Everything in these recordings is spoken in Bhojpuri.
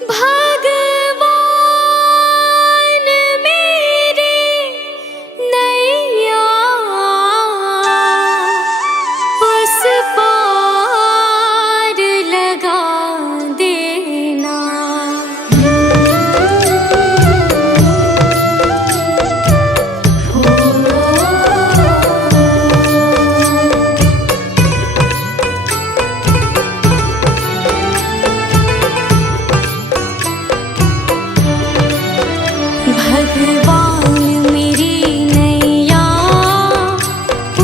भगवान मेरी नैया उस पार लगा देना। भगवान मेरी नैया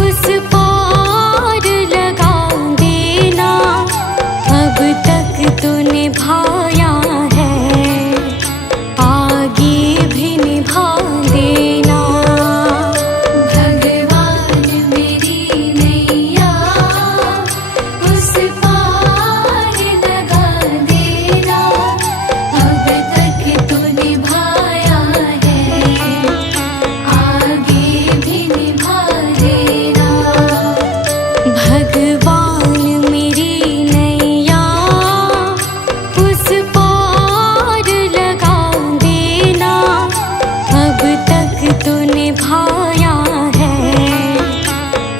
उस पार लगा देना। अब तक तो निभाया है, आगे भी निभा देना। भगवान मेरी नैया उस पार लगा देना। अब तक तो निभाया है, आगे भी निभा देना। भगवान मेरी नैया उस पार लगा देना। अब तक तो निभाया है,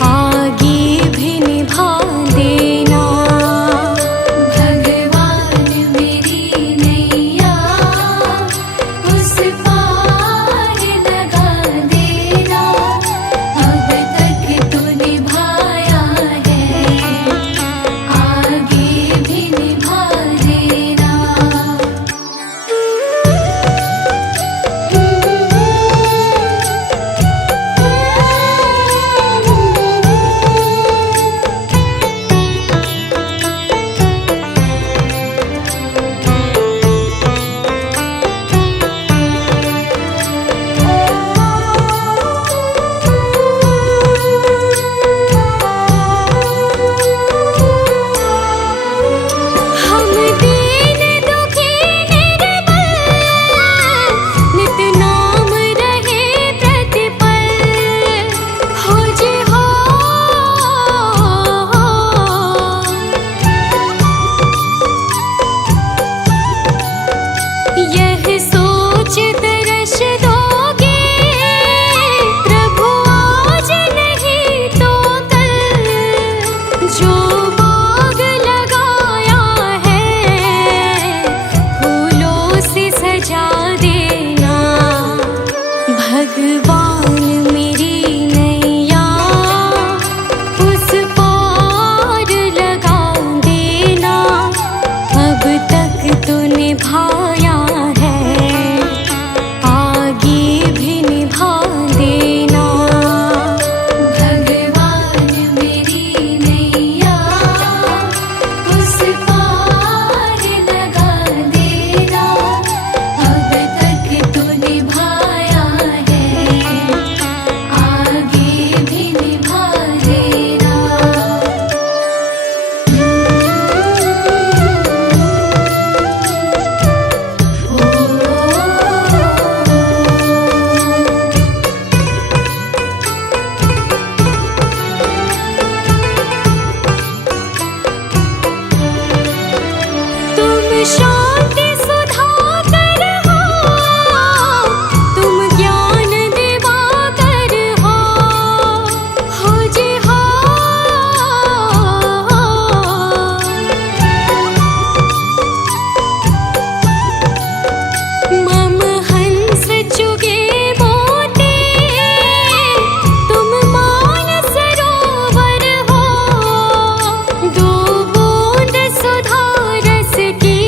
आगे भी निभा देना। भगवान मेरी नैया उस पार लगा देना। अब तक तो निभाया है, आगे भी निभा देना। हम दीन दुखी निर्बल, नित नाम रहे प्रतिपल। हो जी हो, यह सोच तरस दोगे प्रभु आज नहीं तो कल। जो बाग लगाया है फूलों से सजा देना। भगवान मेरी नैया उस पार लगा देना। अब तक तो निभाया है, आगे भी निभा देना। भगवान मेरी नैया उस पार लगा देना। अब तक तो निभाया है, आगे भी निभा देना। तुम शांति सुधाकर हो, तुम ज्ञान दिवाकर हो जी हो। मम हंस चुगे मोती, तुम मान सरोवर हो। दो बूंद सुधा रस की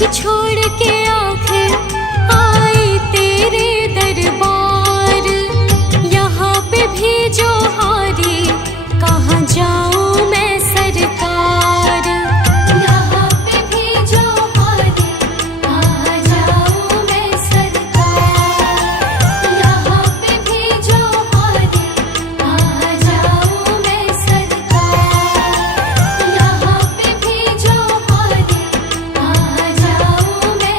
छोड़ के आखिर आई तेरे दरबार। यहाँ पे भी जो हारी, कहाँ जाऊँ मैं सरकार। यहाँ पे भी जो हारी, कहाँ जाऊँ मैं सरकार। यहाँ पे भी जो हारी, कहाँ जाऊँ मैं सरकार। यहाँ पे भी जो हारी, कहाँ जाऊँ मैं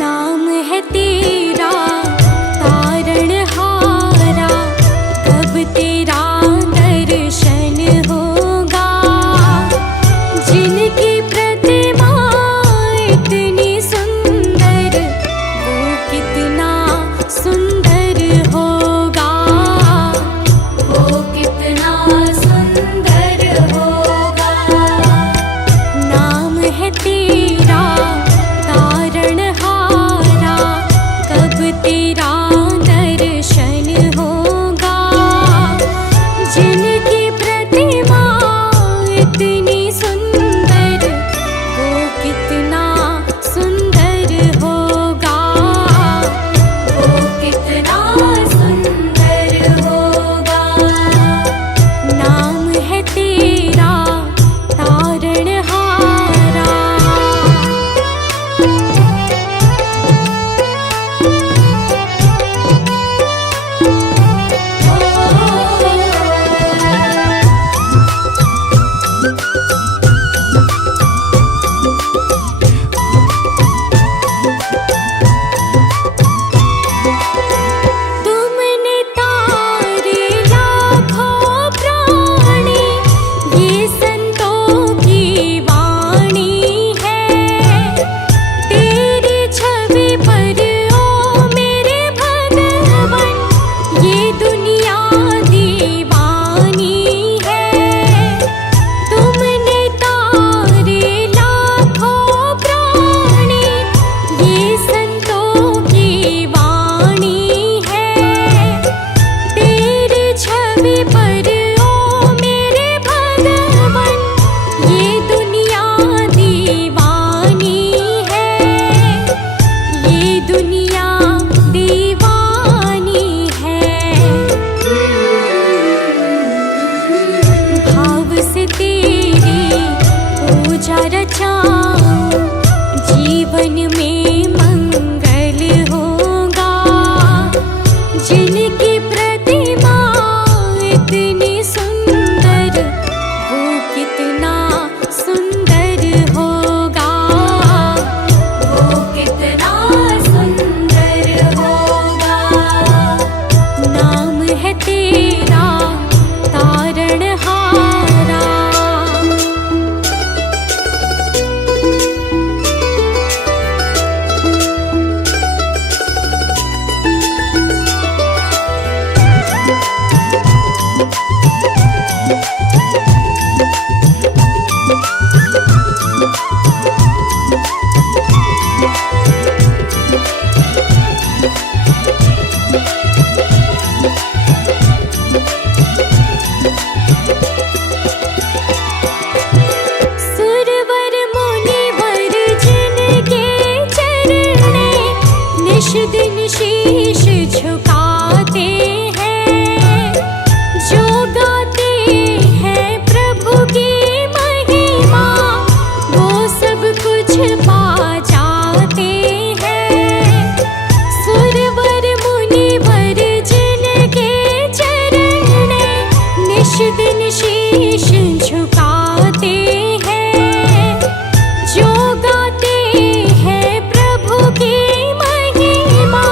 नाम है तेरा तारणहारा, कब तेरा दर्शन होगा। जिनकी प्रतिमा इतनी सुंदर, वो कितना सुंदर होगा। वो कितना सुंदर होगा। नाम है तेरा तारणहारा, कब तेरा दर्शन होगा। जिनकी प्रतिमा इतनी सुंदर, वो कितना सुंदर होगा। वो कितना सुंदर होगा। नाम है तेरा तारणहारा। तुमने तारे लाखों प्राणी, ये संतों की वाणी है। तेरी छवि पर ओ मेरे भगवन, ये दुनिया दीवानी है। तुमने तारे लाखों प्राणी, ये संतों की वाणी है। तेरी छवि पर ओ मेरे भगवन, ये दुनिया दीवानी है। ये दुनिया दीवानी है। भाव से तेरी पूजा रचाऊं, जीवन में मंगल होगा। जिनकी प्रतिमा इतनी सुंदर, वो कितना सुंदर होगा। वो कितना सुंदर होगा। नाम है तेरा तारणहारा। सुरवर मुनिवर जिनके चरणे, निश दिन शीश झुकाते हैं। जो गाते हैं प्रभु की महिमा, वो सब कुछ पा जाते हैं। सुरवर मुनिवर जिनके चरणे, निश दिन शीश झुकाते हैं। जो गाते हैं प्रभु की महिमा,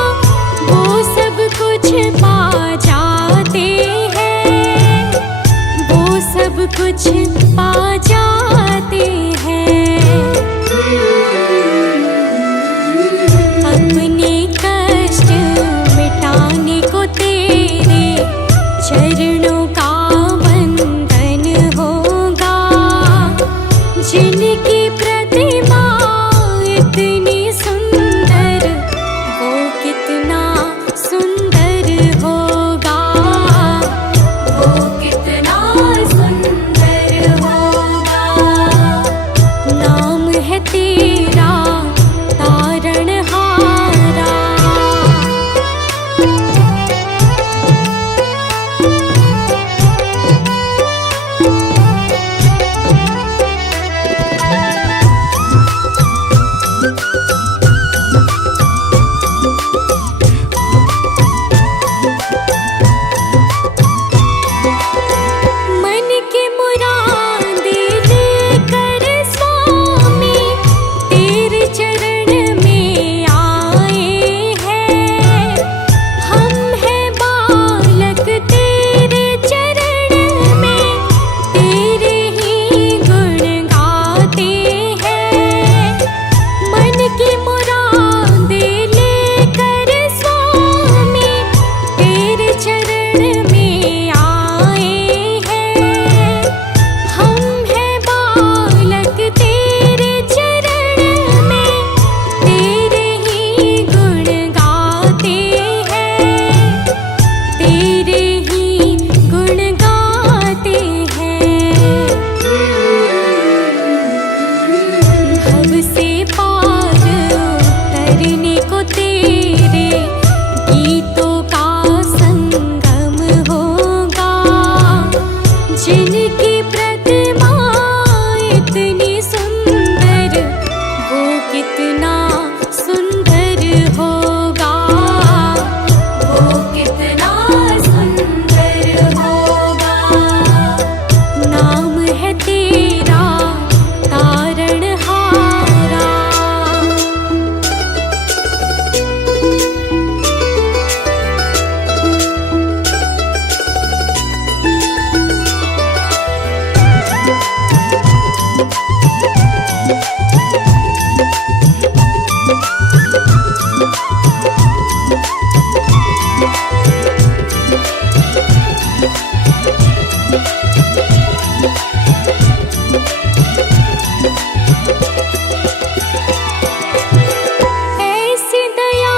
ऐसी दया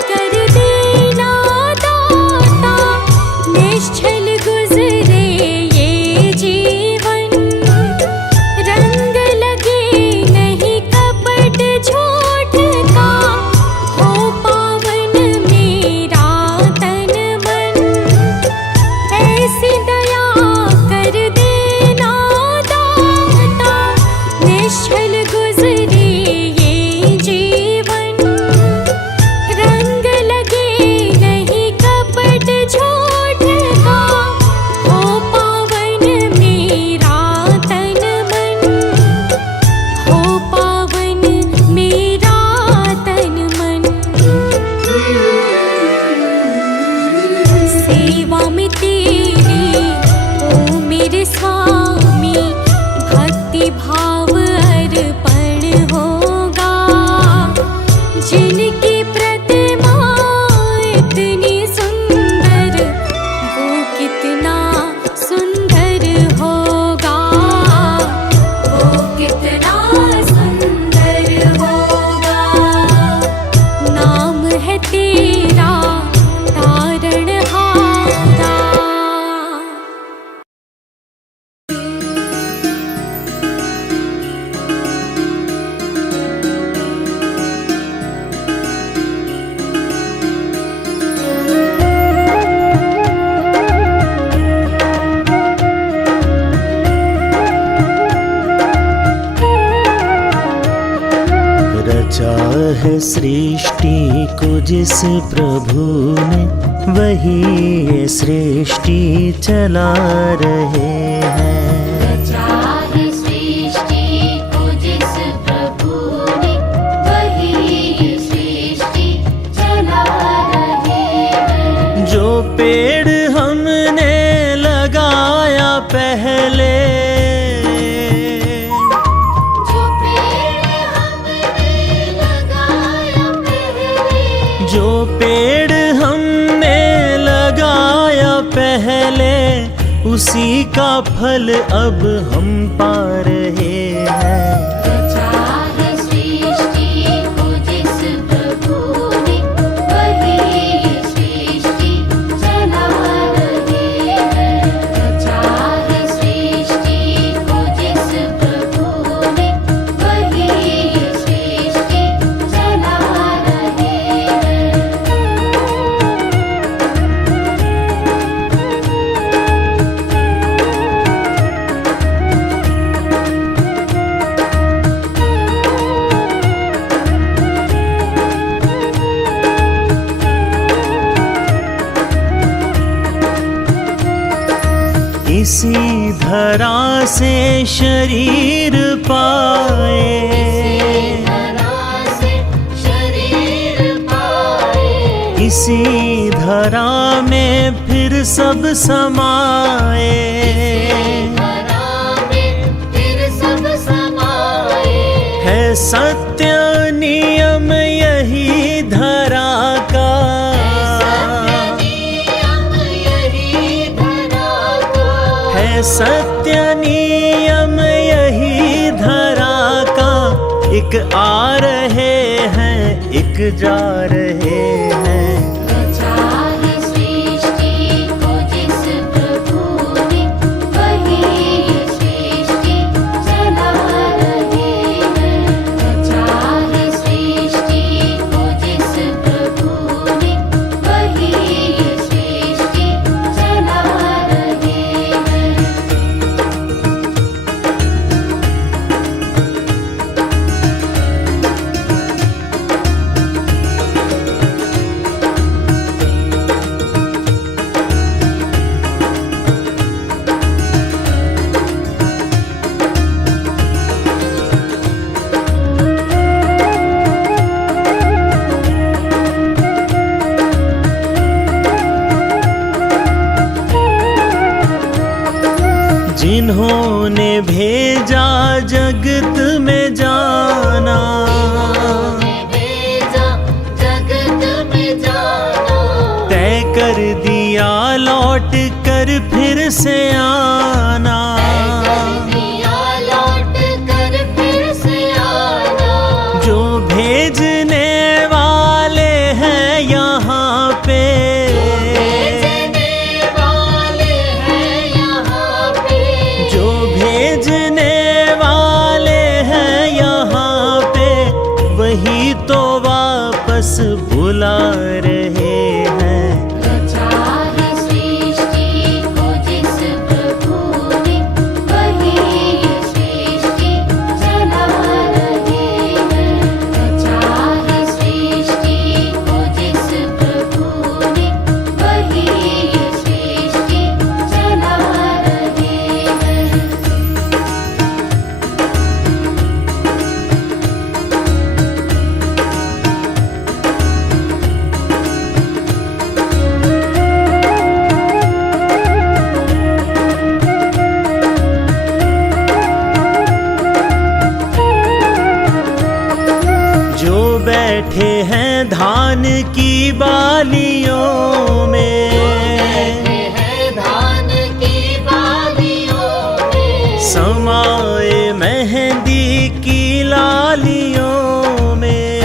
कर देना दाता, निश्चल गुजरे ये जीवन। रंग लगे नहीं कपट झूठ का, हो पावन मेरा तन मन। ऐसी दया कर देना दाता, निश्चल गुजरे ये जीवन। रंग लगे नहीं कपट झूठ का, हो पावन मेरा तन मन। हो पावन मेरा तन मन। सेवा में तेरी ओ मेरे स्वामी, भक्ति भाव अर्पण होगा। जिनकी प्रतिमा इतनी सुंदर, वो कितना सुंदर होगा। वो कितना सुंदर होगा। नाम है तेरा तारणहारा। रचा है सृष्टि को जिस प्रभु ने, वही ये सृष्टि चला रहे हैं। चाहे सृष्टि को जिस प्रभु ने, वही ये सृष्टि चला रहे हैं। जो पेड़ हमने लगाया पहले, जो पेड़ हमने लगाया पहले, जो पेड़ हमने लगाया पहले, उसी का फल अब हम पा रहे हैं। चाहे सृष्टि को जिस प्रभु ने, वही ये सृष्टि चला रहे हैं। चाहे सृष्टि को जिस प्रभु ने, वही ये सृष्टि चला रहे हैं। इसी धरा से शरीर पाए, धरा से शरीर पाए, इसी धरा में फिर सब समाए। धरा में फिर सब समाए। है सत्य नियम यही धरा का, नियम यही धरा का। है सत्य नियम यही धरा का। एक आ रहे हैं, एक जा रहे हैं। चाहे सृष्टि को जिस प्रभु ने, वही ये सृष्टि चला रहे हैं। चाहे सृष्टि को जिस प्रभु ने, वही ये सृष्टि चला रहे हैं। जिन्होंने भेजा जगत में जाना, भेजा जगत में जाना, तय लौट कर फिर से आना, दिया लौट कर फिर से आना। जो भेजने वाले हैं यहाँ पे, भेजने वाले हैं यहाँ पे, जो भेजने वाले हैं यहाँ पे, वही तो वापस बुला रहे हैं। रचा है सृष्टि को जिस प्रभु ने, वही सृष्टि चला रहे हैं। रचा है सृष्टि को जिस प्रभु ने, वही सृष्टि चला रहे हैं। जो बैठे हैं धान की बालियों में, है धान की बालियों में, समाए मेहंदी की लालियों में,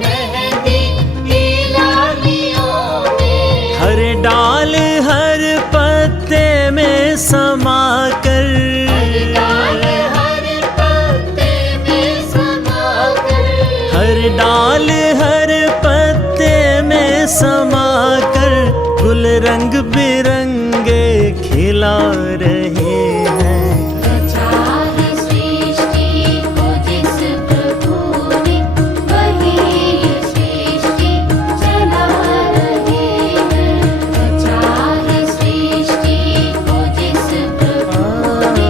मेहंदी की लालियों में, हर डाल हर पत्ते में समा कर, डाल हर पत्ते में समा कर, हर डाल हर पत्ते में समा कर, गुल रंग बिरंगे खिला रहे हैं। रचा है सृष्टि को जिस प्रभु ने, वही सृष्टि चला रहे हैं। रचा है सृष्टि को जिस प्रभु ने,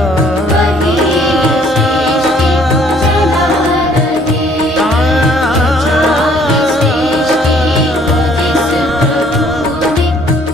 वही सृष्टि चला रहे हैं। रचा है सृष्टि को जिस प्रभु ने, वही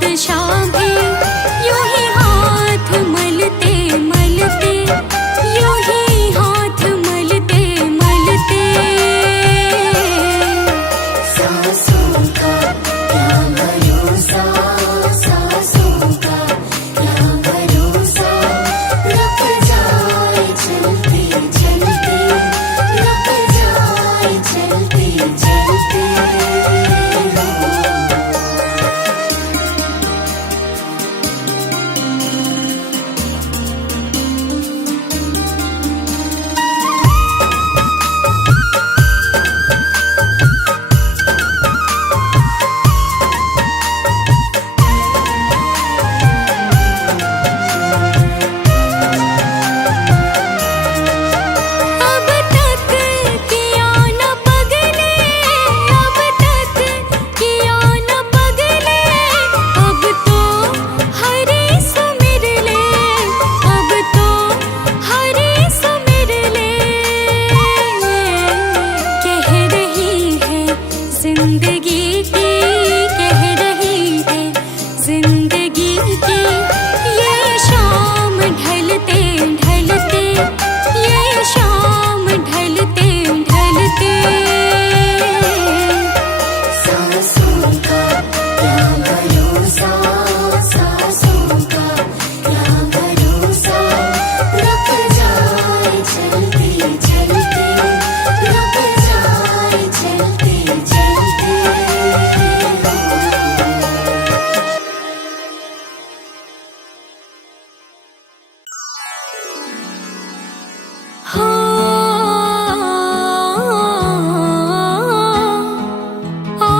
बादशाह भी यूं ही हाथ मलते मलते, यूं ही हाथ मलते मलते। सासों का क्या भरोसा, सासों का क्या भरोसा, रुक जाए चलते चलते, रुक जाए चलते चलते। अब तक किया न पगले, अब तक किया न पगले, अब तो हरे सुमिर ले, अब तो हरे सुमिर ले। कह रही है जिंदगी की, कह रही है जिंदगी की, ये शाम ढलते ढलते, ये शाम ढलते ढलते। सासों का क्या भरोसा, सासों का क्या भरोसा, रुक जाए चलते चलते, रुक जाए चलते चलते। हो आ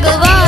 भगवान